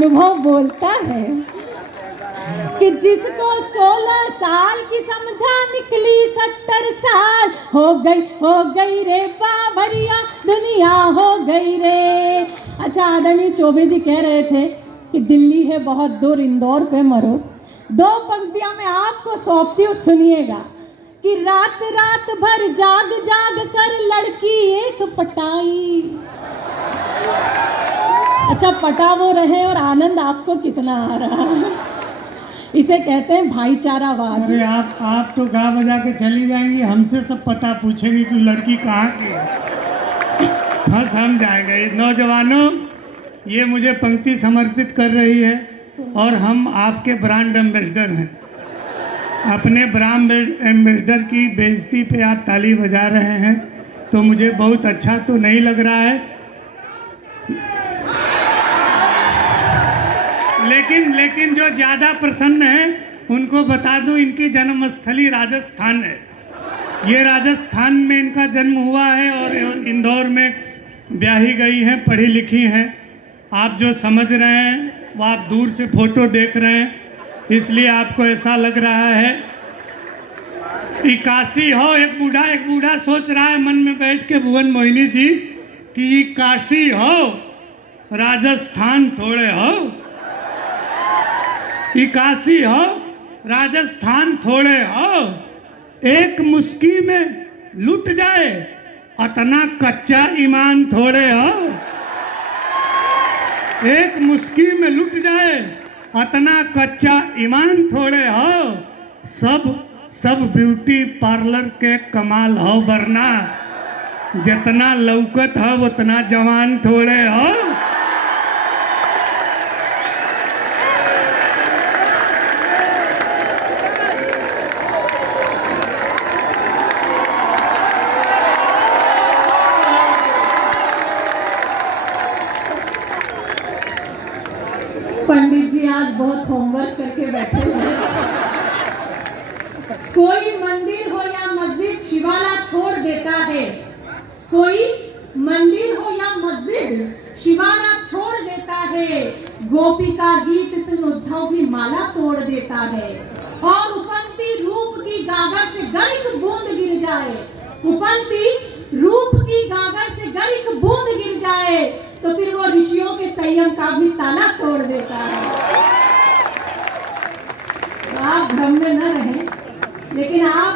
अनुभव बोलता है कि जिसको 16 साल की समझा निकली 70 साल हो गई रे बावरिया, दुनिया हो गई रे। अच्छा, आदरणीय चौबे जी कह रहे थे कि दिल्ली है बहुत दूर, इंदौर पे मरो। 2 पंक्तियां मैं आपको सौंपती हूँ, सुनिएगा कि रात रात भर जाग जाग कर लड़की एक पटाई। अच्छा, पटा वो रहे और आनंद आपको कितना आ रहा है, इसे कहते हैं भाईचारावाद। अरे आप तो गा बजा के चली जाएंगी, हमसे सब पता पूछेंगी कि लड़की कहाँ की है। फंस हम जाएंगे। नौजवानों, ये मुझे पंक्ति समर्पित कर रही है और हम आपके ब्रांड एम्बेसडर हैं। अपने ब्रांड एम्बेसडर की बेइज्जती पे आप ताली बजा रहे हैं तो मुझे बहुत अच्छा तो नहीं लग रहा है। लेकिन जो ज़्यादा प्रसन्न है उनको बता दूं, इनकी जन्मस्थली राजस्थान है। ये राजस्थान में इनका जन्म हुआ है और इंदौर में ब्याही गई हैं, पढ़ी लिखी हैं। आप जो समझ रहे हैं वो आप दूर से फोटो देख रहे हैं, इसलिए आपको ऐसा लग रहा है कि काशी हो। एक बूढ़ा सोच रहा है मन में बैठ के, भुवन मोहिनी जी, कि ये काशी हो राजस्थान थोड़े हो, ये काशी हो राजस्थान थोड़े हो। एक मुस्की में लुट जाए अतना कच्चा ईमान थोड़े हो। एक मुस्की में लुट जाए अतना कच्चा ईमान थोड़े हो। सब ब्यूटी पार्लर के कमाल हो, वरना जितना लौकत हो उतना जवान थोड़े हो। पंडित जी आज बहुत होमवर्क करके बैठे हैं। कोई मंदिर हो या मस्जिद शिवाला छोड़ देता है, कोई मंदिर हो या मस्जिद शिवाला छोड़ देता है। गोपी का गीत सुन उद्धव भी माला तोड़ देता है। और उफनती रूप की गागर से गरिक बूंद गिर जाए, उफनती रूप की गागर से गरिक बूंद गिर जाए तो फिर वो ऋषियों के संयम का भी ताला तोड़ देता है। आप भ्रम में न रहें, लेकिन आप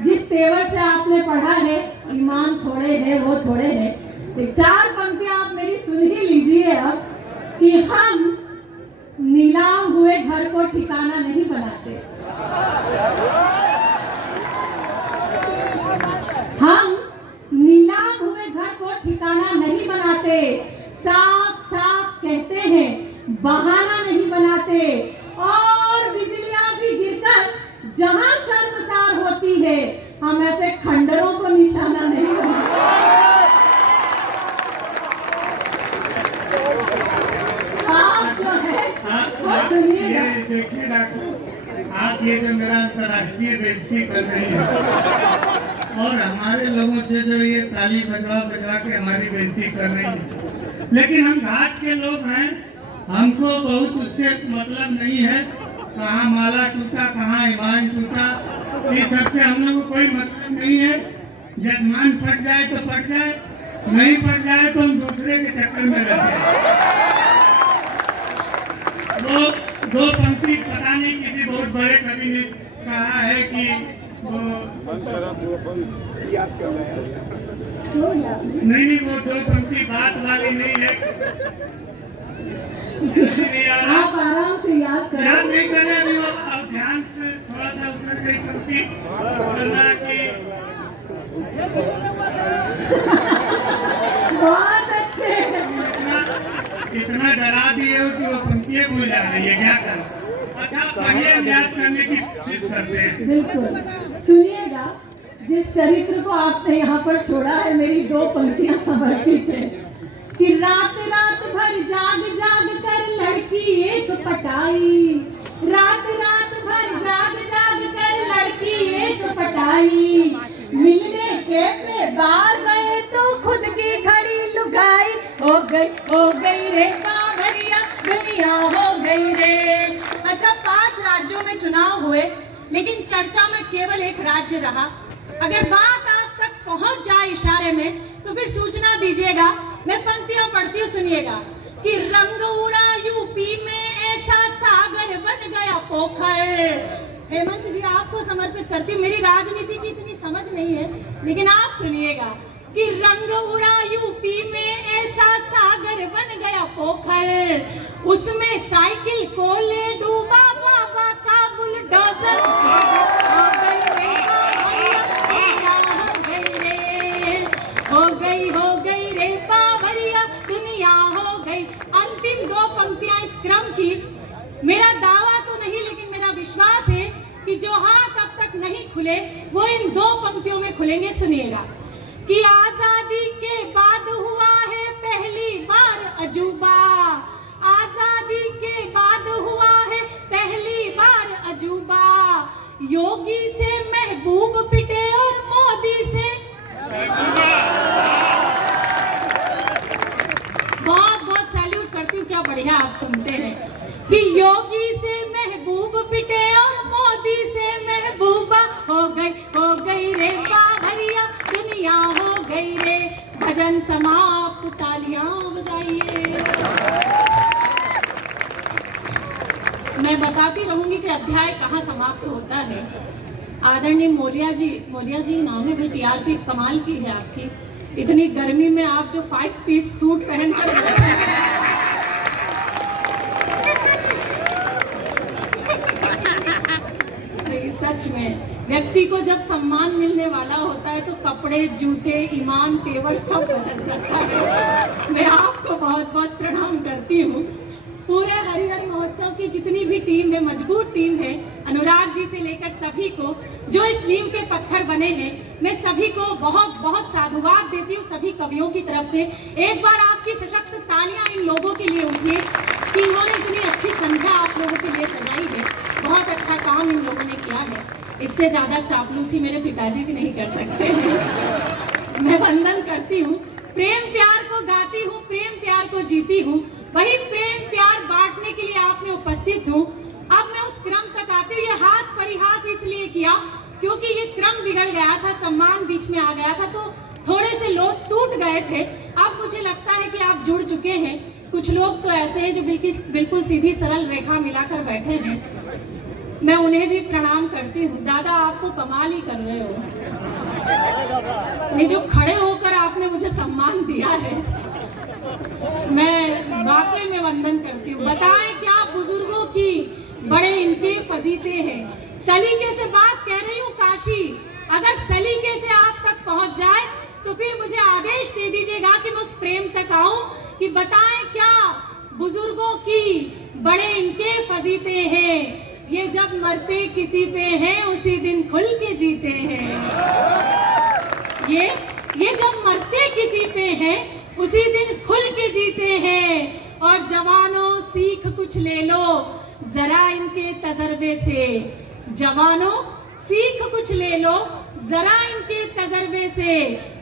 जिस तेवर से आपने पढ़ा है, ईमान थोड़े है वो थोड़े है। 4 पंक्तियां आप मेरी सुन ही लीजिए अब कि हम नीलाम हुए घर को ठिकाना नहीं बनाते, हम नीलाम हुए घर को ठिकाना नहीं बनाते। साफ साफ कहते हैं, बहाना नहीं बनाते। और बिजलियां भी गिरकर जहां शर्मसार होती है, हम ऐसे खंडरों को निशाना नहीं बनाते। आप जो है वो सुनिएगा। देखिए डॉक्टर, आप ये जो मेरा अंतर्राष्ट्रीय बेइज्जती कर रही है और हमारे लोगों से जो ये ताली बजवा के हमारी बेइज्जती कर रही है, लेकिन हम घाट के लोग हैं, हमको बहुत उससे मतलब नहीं है। कहाँ माला टूटा, कहाँ ईमान टूटा, इस सबसे हम लोग को कोई मतलब नहीं है। जजमान फट जाए तो फट जाए, नहीं फट जाए तो हम दूसरे के चक्कर में रहते हैं। वो 2 पंक्ति पता नहीं किसी बहुत बड़े कवि ने कहा है कि वो नहीं वो 2 पंक्ति बात वाली नहीं है। आप आराम से याद करें। याद नहीं कर रहे अभी, वो आप ध्यान से थोड़ा सा उतर गई पंक्ति बहुत अच्छे। इतना डरा दिए हो कि वो पंक्तियाँ भूल जा रही है, क्या करें। अच्छा, पढ़िए, हम याद करने की कोशिश करते हैं। बिल्कुल सुनिएगा, जिस चरित्र को आपने यहाँ पर छोड़ा है, मेरी 2 पंक्तियां समर्पित है कि रात रात भर जाग जाग कर लड़की एक पटाई, रात रात भर जाग जाग कर लड़की एक पटाई। मिलने के बार गए तो खुद की घड़ी लुगाई, हो गई रे बावरिया, दुनिया हो गई रे। अच्छा, 5 राज्यों में चुनाव हुए, लेकिन चर्चा में केवल एक राज्य रहा। अगर बात आप तक पहुंच जाए इशारे में तो फिर सूचना दीजिएगा। मैं पंक्तियां पढ़ती हूँ, सुनिएगा। कि रंग उड़ा यूपी में ऐसा सागर बन गया पोखर। हेमंत जी, आपको समर्पित करती हूँ। मेरी राजनीति की इतनी समझ नहीं है, लेकिन आप सुनिएगा। कि रंग उड़ा यूपी में ऐसा सागर बन गया पोखर, उसमें साइकिल को ले डूबा बाबा का बुलडोजर। हो गई रे बावरिया, दुनिया हो गई। अंतिम 2 पंक्तियां इस क्रम की। मेरा दावा तो नहीं, लेकिन मेरा विश्वास है कि जो हाथ अब तक नहीं खुले वो इन 2 पंक्तियों में खुलेंगे। सुनिएगा। कि आजादी के बाद हुआ है पहली बार अजूबा, आजादी के बाद हुआ है पहली बार अजूबा। योगी से महबूब पिटे और मोदी से बहुत बहुत सैल्यूट करती हूँ। क्या बढ़िया आप सुनते हैं। कि योगी से महबूब पिटे और मोदी से महबूबा। हो गई रे बावरिया, दुनिया हो गई रे। भजन समाप्त, तालियां बजाइए। मैं बताती रहूंगी कि अध्याय कहाँ समाप्त होता है। आदरणीय मौर्या जी नाम है भाई, टीआरपी कमाल की है आपकी। इतनी गर्मी में आप जो 5 पीस सूट पहनकर सच में व्यक्ति को जब सम्मान मिलने वाला होता है तो कपड़े, जूते, ईमान, तेवर सब बदल जाता है। मैं आपको बहुत बहुत प्रणाम करती हूँ। पूरे हरिहर महोत्सव की जितनी भी टीम है, मजबूत टीम है, अनुराग जी से लेकर सभी को जो इस नींव के पत्थर बने हैं, मैं सभी को बहुत बहुत साधुवाद देती हूँ। सभी कवियों की तरफ से एक बार आपकी सशक्त तालियां इन लोगों के लिए उठिए कि इन्होंने इतनी अच्छी संख्या आप लोगों के लिए सजाई है। बहुत अच्छा काम इन लोगों ने किया है। इससे ज्यादा चापलूसी मेरे पिताजी भी नहीं कर सकते हैं। मैं वंदन करती हूँ। प्रेम प्यार को गाती हूँ, प्रेम प्यार को जीती हूँ। वही प्रेम प्यार बांटने के लिए आप में उपस्थित हूँ। अब मैं उस क्रम तक आती हूँ। ये हास परिहास इसलिए किया क्योंकि ये क्रम बिगड़ गया था, सम्मान बीच में आ गया था, तो थोड़े से लोग टूट गए थे। अब मुझे लगता है कि आप जुड़ चुके हैं। कुछ लोग तो ऐसे हैं जो बिल्कुल सीधी सरल रेखा मिलाकर बैठे हैं। मैं उन्हें भी प्रणाम करती हूँ। दादा, आप तो कमाल ही कर रहे हो। नहीं, जो खड़े होकर आपने मुझे सम्मान दिया है, मैं वाकई में वंदन करती हूँ। बताएं क्या बुजुर्गों की बड़े इनके फजीते हैं। सलीके से बात कह रही हूँ काशी, अगर सलीके से आप तक पहुंच जाए तो फिर मुझे आदेश दे दीजिएगा कि मैं उस प्रेम तक आऊं कि बताएं क्या बुजुर्गों की बड़े इनके फजीते हैं। ये जब मरते किसी पे हैं उसी दिन खुल के जीते हैं। ये जब मरते किसी पे हैं उसी दिन खुल के जीते हैं। और जवानों सीख कुछ ले लो जरा इनके तजर्बे से। जवानों सीख कुछ ले लो जरा इनके तजर्बे से।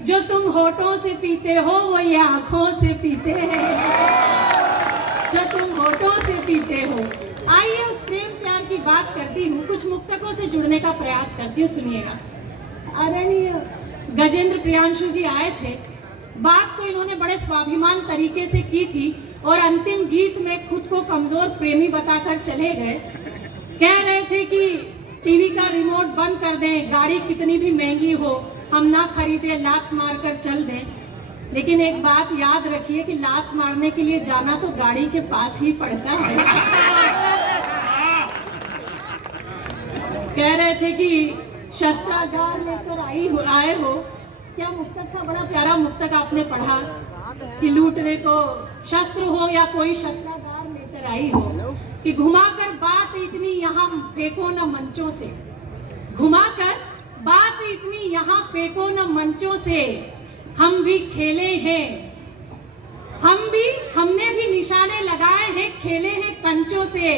जो तुम होठों से पीते हो वो ये आंखों से पीते हैं। जो तुम होठों से पीते हो। आइए उस प्रेम प्यार की बात करती हूँ। कुछ मुक्तकों से जुड़ने का प्रयास करती हूँ, सुनिएगा। आदरणीय गजेंद्र प्रियांशु जी आए थे। बात तो इन्होंने बड़े स्वाभिमान तरीके से की थी और अंतिम गीत में खुद को कमजोर प्रेमी बताकर चले गए। कह रहे थे कि टीवी का रिमोट बंद कर दें, गाड़ी कितनी भी महंगी हो हम ना खरीदे, लात मारकर चल दें। लेकिन एक बात याद रखिए कि लात मारने के लिए जाना तो गाड़ी के पास ही पड़ता है। कह रहे थे कि शस्त्रागार लेकर आए हो। क्या मुक्तक था, बड़ा प्यारा मुक्तक आपने पढ़ा कि लूटने को शस्त्र हो या कोई शस्त्रागार लेकर आई हो। कि घुमाकर बात इतनी यहाँ फेंको न मंचों से, घुमाकर बात इतनी यहाँ फेंको न मंचों से। हम भी खेले हैं, हमने भी निशाने लगाए हैं, खेले हैं कंचों से।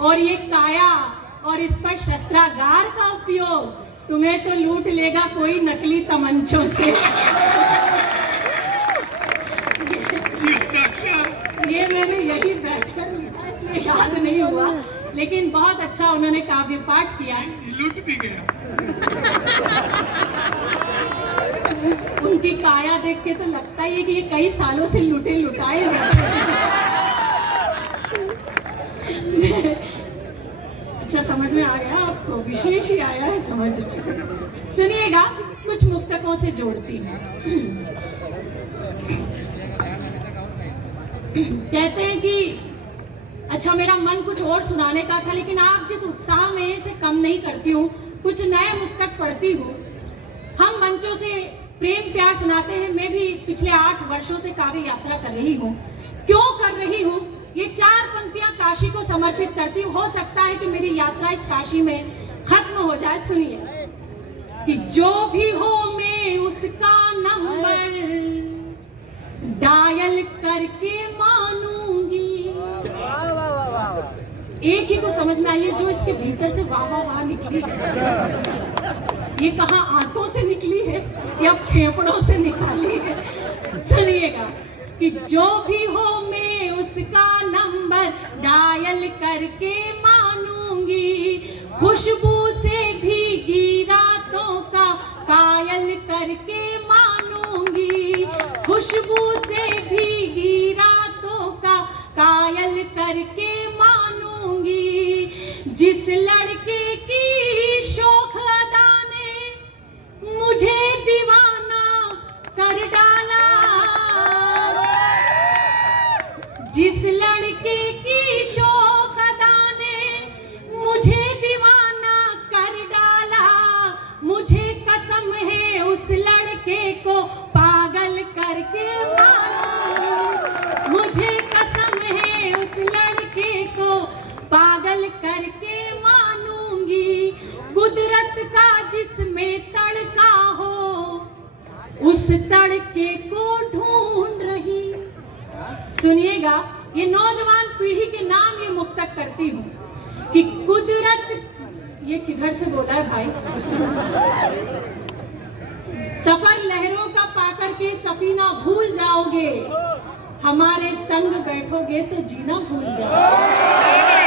और ये काया और इस पर शस्त्रागार का उपयोग, तुम्हें तो लूट लेगा कोई नकली तमंचों से। ये मैंने यही बैठकर लिखा है। लेकिन बहुत अच्छा उन्होंने काव्य पाठ किया। लुट भी गया। उनकी काया देख के तो लगता ही है कि ये कई सालों से लुटे लुटाए रहते हैं। अच्छा, समझ में आ गया आपको? विशेष ही आया है समझ में। सुनिएगा, कुछ मुक्तकों से जोड़ती हूँ। कहते हैं कि अच्छा, मेरा मन कुछ और सुनाने का था, लेकिन आप जिस उत्साह में से कम नहीं करती हूँ, कुछ नए मुक्तक पढ़ती हूँ। हम मंचों से प्रेम प्यार सुनाते हैं। मैं भी पिछले 8 वर्षों से काव्य यात्रा कर रही हूँ। क्यों कर रही हूँ? ये 4 पंक्तियां काशी को समर्पित करती हूँ। हो सकता है कि मेरी यात्रा इस काशी में खत्म हो जाए। सुनिए कि जो भी हो मैं उसका नंबर डायल करके मानूंगी। एक ही को समझ में आई है, जो इसके भीतर से वाह वाह वाह निकली है। ये कहाँ आंतों से निकली है या फेफड़ों से निकाली है? सुनिएगा कि जो भी हो मैं उसका नंबर डायल करके मानूंगी। खुशबू से भीगी रातों का कायल करके मानूंगी। खुशबू से भीगी रातों का कायल करके मानूंगी। जिस लड़के की शोख अदा ने मुझे दीवाना कर डाला, जिस लड़के की शोख अदा ने मुझे दीवाना कर डाला, मुझे कसम है उस लड़के को पागल करके मानूंगी। मुझे कसम है उस लड़के को पागल करके मानूंगी। कुदरत का जिसमें तड़का हो उस तड़के को ढूंढ रही। सुनिएगा, ये नौजवान पीढ़ी के नाम ये मुक्तक करती हूँ कि कुदरत, ये किधर से बोला है भाई? सफर लहरों का पाकर के सफीना भूल जाओगे, हमारे संग बैठोगे तो जीना भूल जाओगे।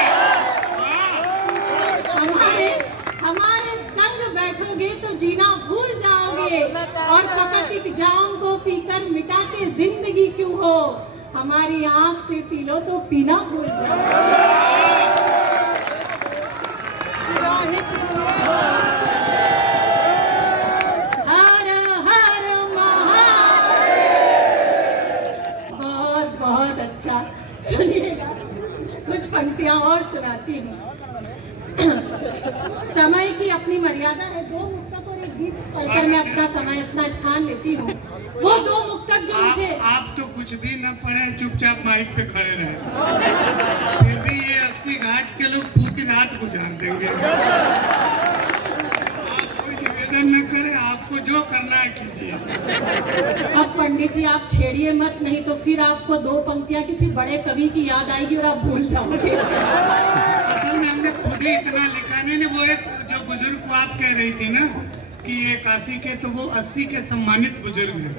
हमारे संग बैठोगे तो जीना भूल जाओगे। और फकत एक जाम को पीकर मिटा के जिंदगी क्यों हो, हमारी आंख से पी लो तो पीना भूल जाओगे। हर हर महादेव। बहुत बहुत अच्छा। सुनिएगा, कुछ पंक्तियां और सुनाती हूँ। समय की अपनी मर्यादा है। 2 मुक्तक और एक गीत पढ़कर मैं अपना समय, अपना स्थान लेती हूँ। वो 2 मुक्तक जो मुझे, आप तो कुछ भी न पढ़े, चुपचाप माइक पे खड़े रहे, फिर भी ये 80 घाट के लोग पूरी रात गुजार देंगे। आप कोई निवेदन न करें, आपको जो करना है कीजिए। अब पंडित जी आप छेड़िए मत, नहीं तो फिर आपको 2 पंक्तियां किसी बड़े कवि की याद आएगी और आप भूल जाओगे। असल में हमने खुद ही इतना लिखा नहीं। वो एक जो बुजुर्ग को आप कह रही थी ना कि ये काशी के, तो वो 80 के सम्मानित बुजुर्ग हैं।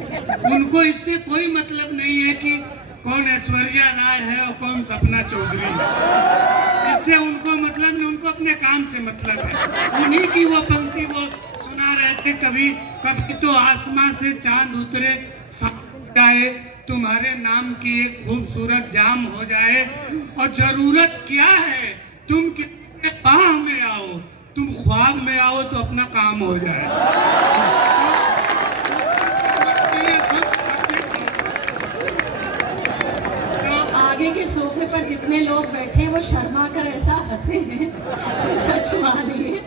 उनको इससे कोई मतलब नहीं है कि कौन ऐश्वर्या राय है और कौन सपना चौधरी है। इससे उनको मतलब नहीं, उनको अपने काम से मतलब है। उन्हीं की वो पंक्ति वो सुना रहे थे, कभी कभी तो आसमां से चांद उतरे जाए, तुम्हारे नाम की एक खूबसूरत जाम हो जाए। और जरूरत क्या है, तुम कितने बाह में आओ, तुम ख्वाब में आओ तो अपना काम हो जाए। तो आगे के सोफे पर जितने लोग बैठे हैं वो शर्मा कर ऐसा हंसे हैं, सच मानिए।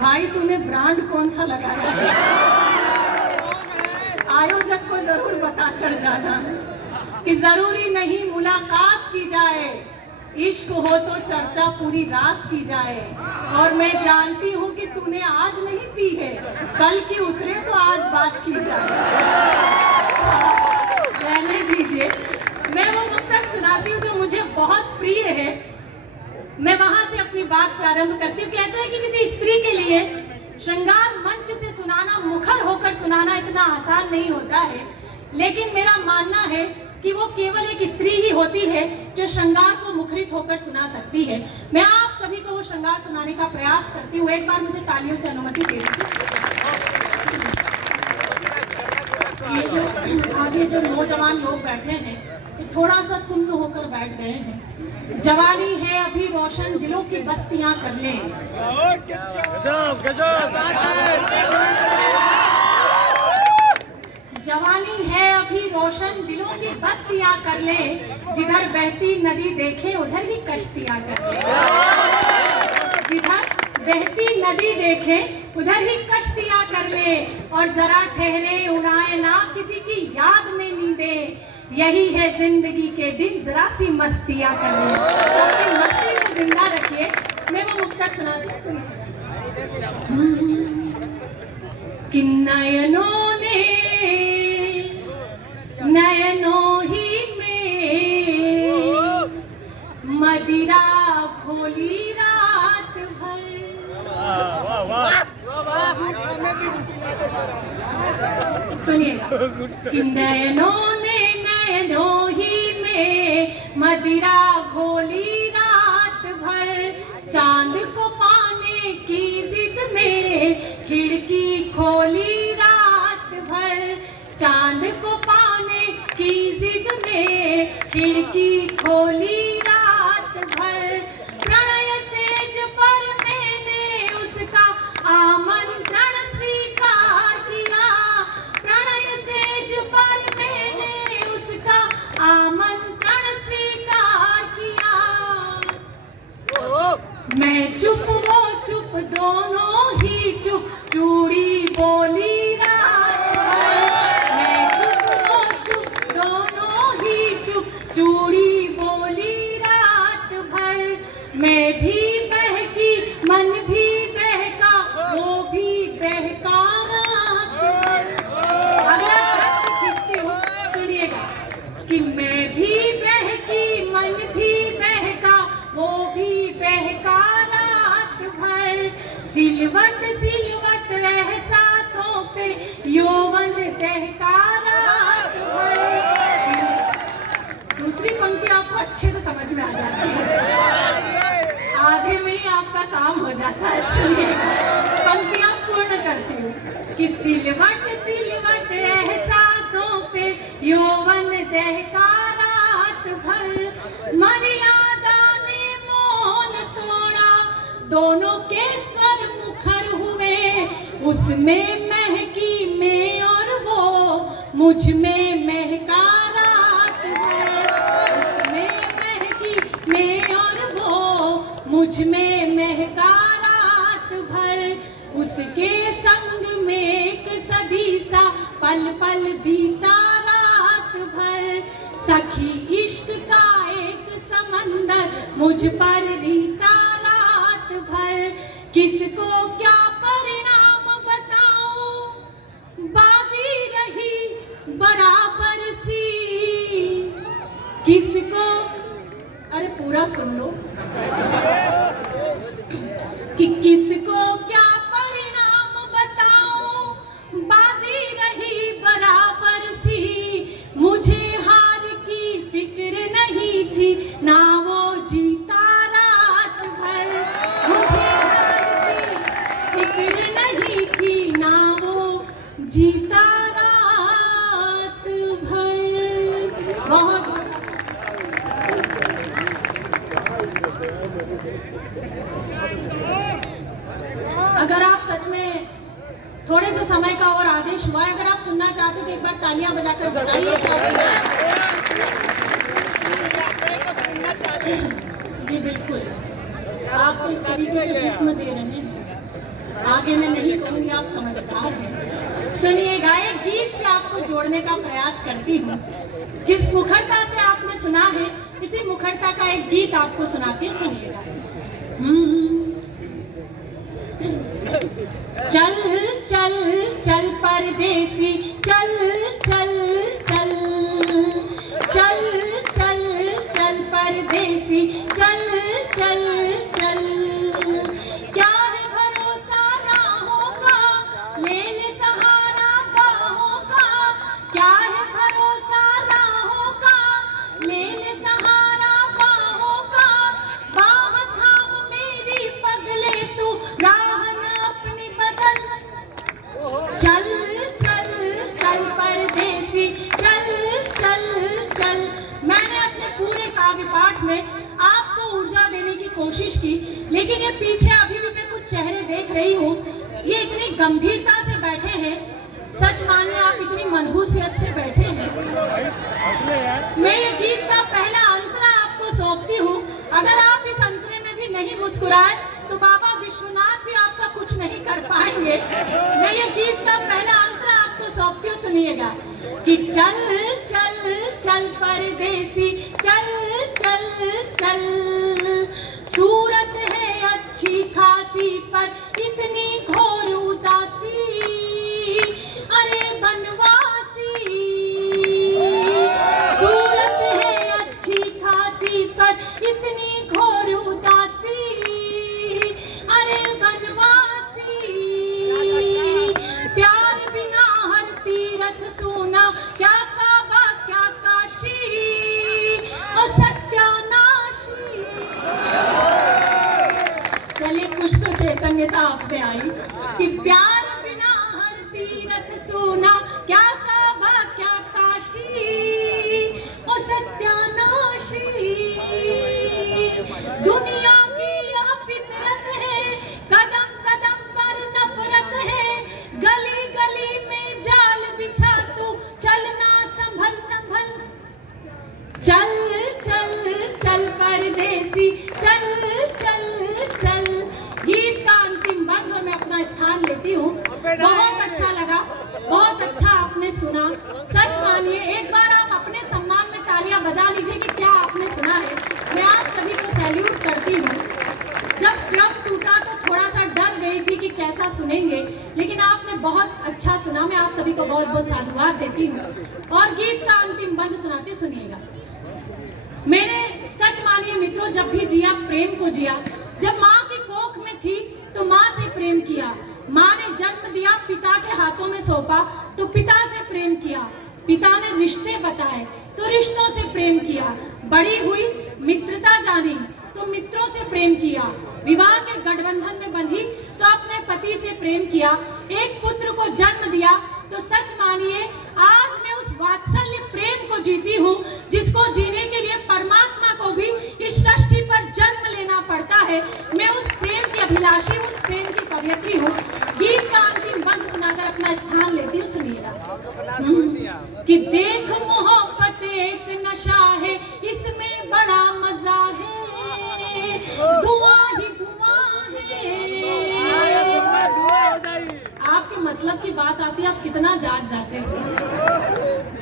भाई तूने ब्रांड कौन सा लगाया है? आयोजक को जरूर बताकर जाना कि जरूरी नहीं मुलाकात की जाए, इश्क हो तो चर्चा पूरी रात की जाए। और मैं जानती हूँ कि तूने आज नहीं पी है, कल की उतरे तो आज बात की जाए। रहने दीजिए, मैं वो मुक्तक सुनाती हूँ जो मुझे बहुत प्रिय है। मैं वहां से अपनी बात प्रारंभ करती हूँ। कहते हैं कि किसी स्त्री के लिए श्रृंगार मंच से सुनाना, मुखर होकर सुनाना इतना आसान नहीं होता है, लेकिन मेरा मानना है कि वो केवल एक स्त्री ही होती है जो श्रृंगार को मुखरित होकर सुना सकती है। मैं आप सभी को वो श्रृंगार सुनाने का प्रयास करती हूँ। एक बार मुझे तालियों से अनुमति दे दीजिए। ये जो आगे जो नौजवान लोग बैठे हैं, ये थोड़ा सा सुन्न होकर बैठ गए हैं। जवानी है अभी रोशन, दिलों की बस्तियां कर ले। जवानी है अभी रोशन, दिलों की बस्तियां कर ले। जिधर बहती नदी देखे उधर ही कश्तियां कर ले। जिधर बहती नदी देखे उधर ही कश्तियां कर ले। और जरा ठहरे उड़ाए ना किसी की याद में नींदे। यही है जिंदगी के दिन, जरा सी मस्तियां कर ले। तो अपनी मस्ती को जिंदा रखिए। मैं वो मुक्तक सुनाती हूँ कि नयनों ही में मदिरा खोली रात भर। सुनिएगा कि नयनों ही में मदिरा खोली रात भर। चांद को पाने की जिद में खिड़की खोली रात भर। चांद को पाने की जिद में खिड़की खोली रात भर। प्रणय सेज पर मैंने उसका आमंत्रण स्वीकार किया। प्रणय सेज पर मैंने उसका आमंत्रण स्वीकार किया। मैं चुप वो चुप, दोनों ही चुप, चूड़ी बोली चूड़ी बोली रात भर। मैं भी बहकी, मन भी बहका, वो भी बहका रात भर। अगला खींचती हूँ, सुनिएगा कि मैं भी बहकी, मन भी बहका, वो भी बहका रात भर। सिलवट सिलवट एहसासों पे यौवन दहका रात भर। दूसरी पंक्ति आपको अच्छे से समझ में आ जाती है, आधे में ही आपका काम हो जाता है। सुनिए पंक्तियां पूर्ण करती हूँ कि सिलवट सिलवट एहसासों पे यौवन दहका रात भर। मर्यादा ने मौन तोड़ा, दोनों के स्वर मुखर हुए। उसमें महकी मैं और वो मुझ में महका रात भर। मैं और वो मुझ में महका रात भर। उसके संग में एक सदी सा पल पल बीता रात भर। सखी इश्क का एक समंदर मुझ पर रीता रात भर। किसको क्या परिणाम बताऊं, बाजी रही बराबर सी। किसको, अरे पूरा सुन लो कि किसको क्या परिणाम बताऊं, बाजी रही बराबर सी। मुझे हार की फिक्र नहीं थी, ना वो जीता रात भर। मुझे हार की फिक्र नहीं थी, ना वो जीता रात भर। बहुत अगर आप सच में थोड़े से समय का और आदेश हुआ है, अगर आप सुनना चाहते हो तो एक बार तालियां बजाकर बताइए। जी बिल्कुल, आप तो इस तरीके से हुक्म दे रहे हैं, आगे मैं नहीं कहूंगी, आप समझदार हैं। सुनिएगा, एक गीत से आपको जोड़ने का प्रयास करती हूँ। जिस मुखरता से आपने सुना है, इसी मुखरता का एक गीत आपको सुनाती हूँ, सुनिएगा। चल चल चल परदेसी, चल चल चल चल चल चल परदेसी, चल चल चल। क्या है भरोसा राहों का, ले ले सहारा बाहों का। क्या है भरोसा राहों का, देख रही हूँ ये इतनी गंभीरता से बैठे हैं, सच मानिए आप इतनी मनहूसियत से बैठे हैं। मैं ये गीत का पहला अंतरा आपको सौंपती हूँ। अगर आप इस अंतरे में भी नहीं मुस्कुराए तो बाबा विश्वनाथ भी आपका कुछ नहीं कर पाएंगे। मैं ये गीत का पहला अंतरा आपको सौंपती हूँ, सुनिएगा कि चल चल चल परदेसी चल चल चल, सूरत है अच्छी खासी पर इतनी घोर उदासी, अरे बनवासी। सूरत है अच्छी खासी पर इतनी घोर उदासी, अरे बनवासी। प्यार बिना हर तीरथ सोना, क्या काबा क्या काशी, ओ सत्यानाशी। चलिए कुछ तो चैतन्यता आप में आई कि प्यार बिना हर तीरथ सोना, क्या काबा क्या काशी, ओ सत्यानाशी। दुनिया की यह फितरत है, कदम कदम पर नफरत है, गली गली में जाल बिछा तू चलना संभल संभल। चल चल चल परदेसी चल चल चल। गीत का अंतिम बंद में अपना स्थान लेती हूँ। बहुत अच्छा लगा, बहुत अच्छा आपने सुना। सच मानिए एक बार आप अपने सम्मान में तालियां बजा लीजिए कि क्या आपने सुना है। मैं आप सभी को सैल्यूट करती हूँ। जब क्लब टूटा तो थोड़ा सा डर गई थी कि कैसा सुनेंगे, लेकिन आपने बहुत अच्छा सुना। मैं आप सभी को बहुत बहुत साधुवाद देती हूँ और गीत का अंतिम बंद सुनाती, सुनिएगा। मेरे सच मानिए मित्रों, जब भी जिया प्रेम को जिया। जब माँ की कोख में थी तो माँ से प्रेम किया, माँ ने जन्म दिया पिता के हाथों में सौंपा तो पिता से प्रेम किया, पिता ने रिश्ते बताए तो रिश्तों से प्रेम किया, बड़ी हुई मित्रता जानी तो मित्रों से प्रेम किया, विवाह के गठबंधन में बंधी तो अपने पति से प्रेम किया, एक पुत्र को जन्म दिया। तो सच मानिए आज मैं उस वात्सल्य प्रेम को जीती हूँ जिसको जीने के लिए परमात्मा को भी इस सृष्टि पर जन्म लेना पड़ता है। मैं उस प्रेम की अभिलाषी, उस प्रेम की कवयित्री हूँ। गीत का अंतिम बंद सुनाकर अपना स्थान लेती हूँ, सुनिएगा कि देख मोहब्बत एक नशा है, इसमें बड़ा मजा है, धुआं ही धुआं है। आपके मतलब की बात आती है, आप कितना जाग जाते हैं।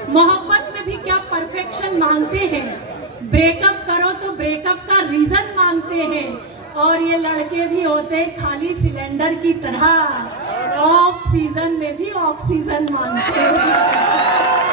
मोहब्बत में भी क्या परफेक्शन मांगते हैं, ब्रेकअप करो तो ब्रेकअप का रीजन मांगते हैं, और ये लड़के भी होते खाली सिलेंडर की तरह, ऑफ सीजन में भी ऑक्सीजन मांगते हैं।